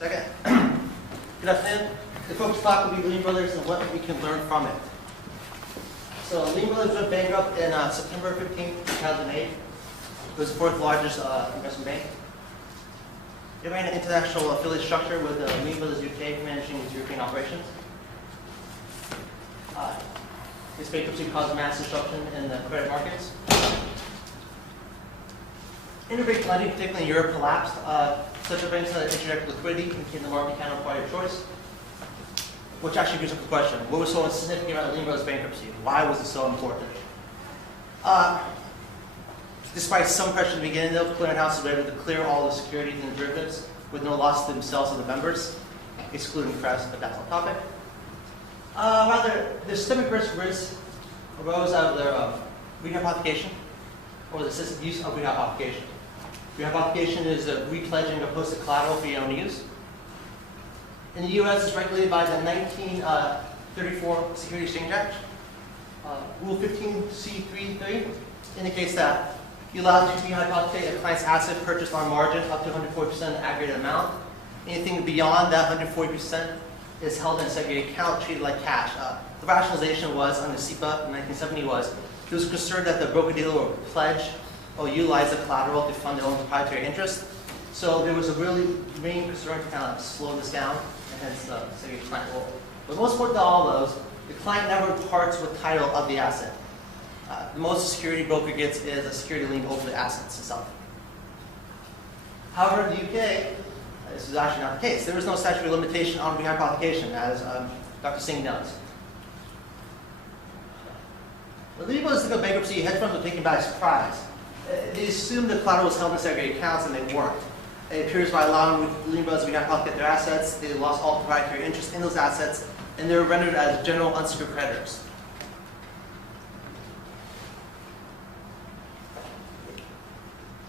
Second. Good afternoon. The focus talk will be Lehman Brothers and what we can learn from it. So Lehman Brothers went bankrupt in September 15, 2008. It was the fourth largest investment bank. It ran an international affiliate structure with Lehman Brothers UK managing its European operations. This bankruptcy caused mass disruption in the credit markets. Interbank lending, particularly in Europe, collapsed. Central banks had inject liquidity and became the market kind of acquired choice. Which actually brings up the question, what was so significant about Lehman Brothers bankruptcy? Why was it so important? Despite some pressure in the beginning, though, clearinghouses were able to clear all the securities and derivatives with no loss to themselves or the members, excluding press, but that's on topic. Rather, the systemic risk arose out of their rehypothecation, or the system use of rehypothecation. Rehypothecation is a repledging of posted collateral for your own use. In the U.S., it's regulated by the 1934 Securities Exchange Act. Rule 15C3.3 indicates that you're allowed to rehypothecate a client's asset purchased on margin up to 140% of the aggregate amount. Anything beyond that 140% is held in a segregated account, treated like cash. The rationalization was, under SEPA in 1970, was it was concerned that the broker-dealer would pledge or utilize the collateral to fund their own proprietary interest. So there was a really main concern to kind of slow this down, and hence the segregated client rule. But most important to all of those, the client never parts with title of the asset. The most a security broker gets is a security lien over the assets itself. However, in the UK, this is actually not the case. There is no statutory limitation on rehypothecation, as Dr. Singh knows. When Lehman Brothers took bankruptcy, hedge funds were taken by surprise. They assumed the collateral was held in segregated accounts, and they weren't. It appears by allowing Lehman Brothers to rehypothecate their assets, they lost all proprietary interest in those assets, and they were rendered as general unsecured creditors.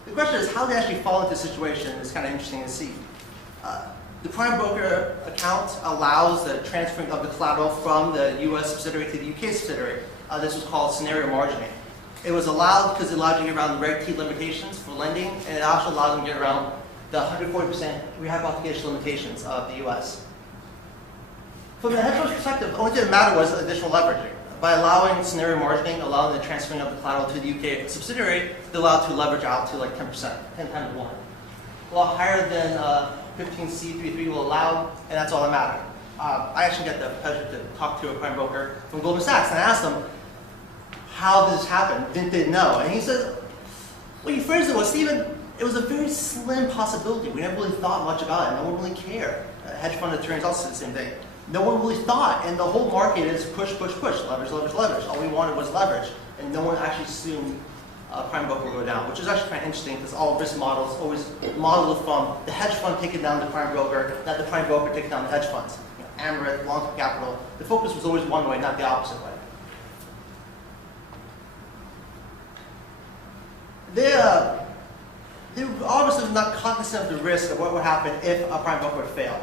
The question is, how they actually fall into this situation is kind of interesting to see. The prime broker account allows the transferring of the collateral from the U.S. subsidiary to the UK subsidiary. This was called scenario margining. It was allowed because it allowed you to get around the Reg T limitations for lending, and it also allowed them to get around the 140% rehypothecation limitations of the U.S. From the hedge fund's perspective, the only thing that mattered was additional leveraging. By allowing scenario margining, allowing the transferring of the collateral to the UK subsidiary, they allowed to leverage out to like 10%, 10 times 1. A lot higher than 15C3.3 will allow, and that's all that mattered. I actually got the pleasure to talk to a prime broker from Goldman Sachs, and I asked him, how did this happen? Didn't they know? And he said, well, you phrased it was, Stephen, it was a very slim possibility. We never really thought much about it. No one really cared. Hedge fund attorneys also said the same thing. No one really thought, and the whole market is push, push, push, leverage, leverage, leverage. All we wanted was leverage, and no one actually assumed prime broker would go down, which is actually kind of interesting because all risk models always modeled from the hedge fund taking down the prime broker, not the prime broker taking down the hedge funds. Amaret, long-term capital. The focus was always one way, not the opposite way. They obviously were not cognizant of the risk of what would happen if a prime broker would fail.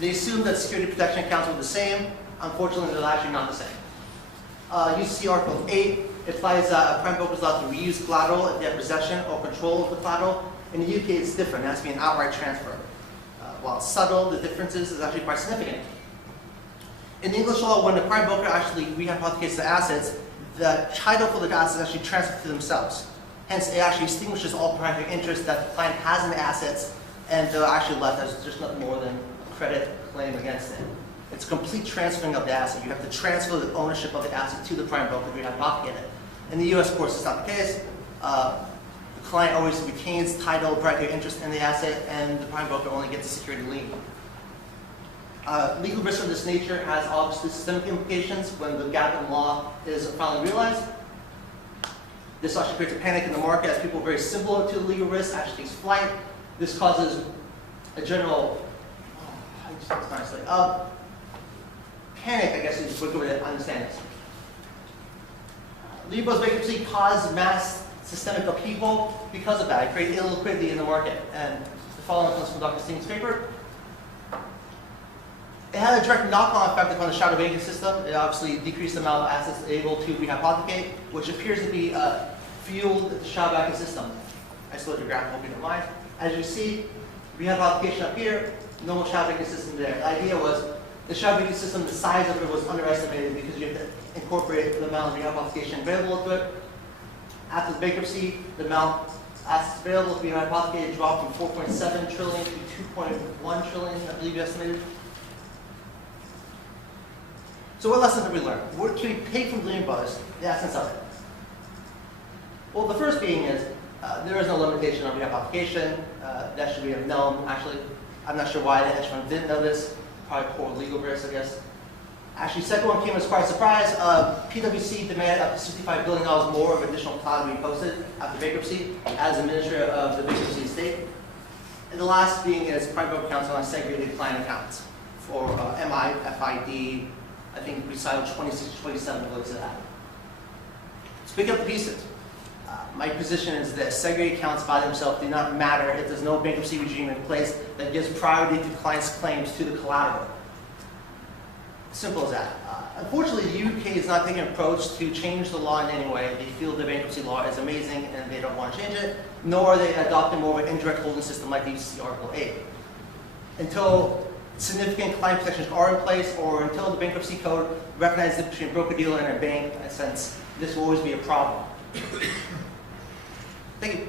They assumed that security protection accounts were the same. Unfortunately, they're actually not the same. You see Article 8. It applies that a prime broker is allowed to reuse collateral if they have possession or control of the collateral. In the UK, it's different. It has to be an outright transfer. While it's subtle, the differences is actually quite significant. In English law, when the prime broker actually rehypothecates the assets, the title for the assets is actually transferred to themselves. Hence, it actually extinguishes all proprietary interest that the client has in the assets, and they're actually left as just nothing more than a credit claim against it. It's complete transferring of the asset. You have to transfer the ownership of the asset to the prime broker to rehypothecate it. In the US, of course, it's not the case. The client always retains title, proprietary interest in the asset, and the prime broker only gets a security lien. Legal risk of this nature has obviously systemic implications when the gap in law is finally realized. This actually creates a panic in the market as people very similar to the legal risk actually takes flight. This causes a general panic, I guess, is a good way to understand this. Lehman Brothers bankruptcy caused mass systemic upheaval because of that. It created illiquidity in the market. And the following comes from Dr. Singh's paper. It had a direct knock-on effect upon the shadow banking system. It obviously decreased the amount of assets able to rehypothecate, which appears to be fueled the shadow banking system. I slowed your graph, hope you don't mind. As you see, rehypothecation up here, normal shadow banking system there. The idea was the shadow banking system, the size of it was underestimated because you have to incorporate the amount of rehypothecation available to it. After the bankruptcy, the amount assets available to be rehypothecated dropped from 4.7 trillion to 2.1 trillion, I believe you estimated. So what lessons have we learned? What can we take from Lehman Brothers, the essence of it? Well, the first being is there is no limitation on rehypothecation. That should be known. Actually, I'm not sure why the hedge fund didn't know this. Probably poor legal risk, I guess. Actually, second one came as quite a surprise. PwC demanded up to $65 billion more of additional cloud to be posted after bankruptcy as administrator of the bankruptcy estate. And the last being is private broker counsel on segregated client accounts for MI, FID. I think recital 26 to 27 looks at that. Speaking of the pieces, my position is that segregated accounts by themselves do not matter if there's no bankruptcy regime in place that gives priority to clients' claims to the collateral. Simple as that. Unfortunately, the UK is not taking an approach to change the law in any way. They feel the bankruptcy law is amazing and they don't want to change it, nor are they adopting more of an indirect holding system like the UCC Article 8. Until significant client protections are in place or until the bankruptcy code recognizes the difference between a broker-dealer and a bank, in a sense, this will always be a problem. Thank you.